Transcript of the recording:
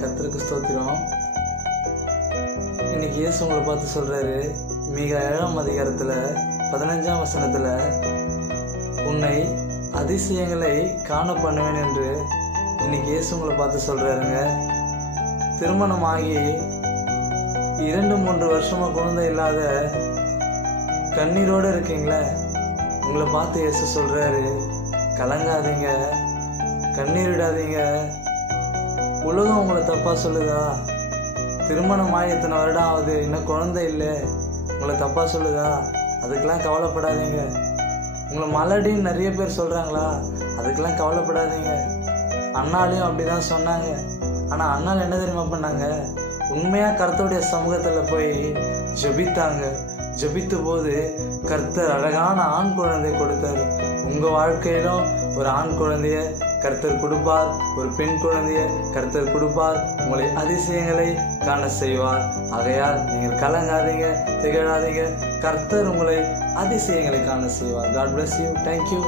கர்த்தருக்கு ஸ்தோத்திரம். இன்னைக்கு இயேசு உங்களை பார்த்து சொல்றாரு, மிக 7ஆம் அதிகாரத்துல 15ஆம் வசனத்துல, உன்னை அதிசயங்களை காண பண்ணுவேன் என்று இன்னைக்கு இயேசு உங்களை பார்த்து சொல்றாருங்க. திருமணமாகி 2-3 வருஷமா குழந்தை இல்லாத கண்ணீரோடு இருக்கீங்களே, உங்களை பார்த்து இயேசு சொல்றாரு, கலங்காதீங்க, கண்ணீரிடாதீங்க. உலகம் உங்களை தப்பா சொல்லுதா? திருமணம் ஆகி இத்தனை வருடம் ஆகுது, இன்னும் குழந்தை இல்லை, உங்களை தப்பா சொல்லுதா? அதுக்கெல்லாம் கவலைப்படாதீங்க. உங்களை மலடின்னு நிறைய பேர் சொல்றாங்களா? அதுக்கெல்லாம் கவலைப்படாதீங்க. அண்ணாலையும் அப்படிதான் சொன்னாங்க. ஆனா அண்ணால் என்ன தெரியுமா பண்ணாங்க? உண்மையா கர்த்தருடைய சமூகத்துல போய் ஜெபித்தாங்க. ஜெபித்த போது கர்த்தர் அழகான ஆண் குழந்தை கொடுத்தாரு. உங்க வாழ்க்கையிலும் ஒரு ஆண் குழந்தைய கர்த்தர் கொடுப்பார், ஒரு பெண் குழந்தைய கர்த்தர் கொடுப்பார். உங்களை அதிசயங்களை காண செய்வார். ஆகையால் நீங்கள் கலங்காதீங்க, திகழாதீங்க. கர்த்தர் உங்களை அதிசயங்களை காண செய்வார். God bless you. Thank you.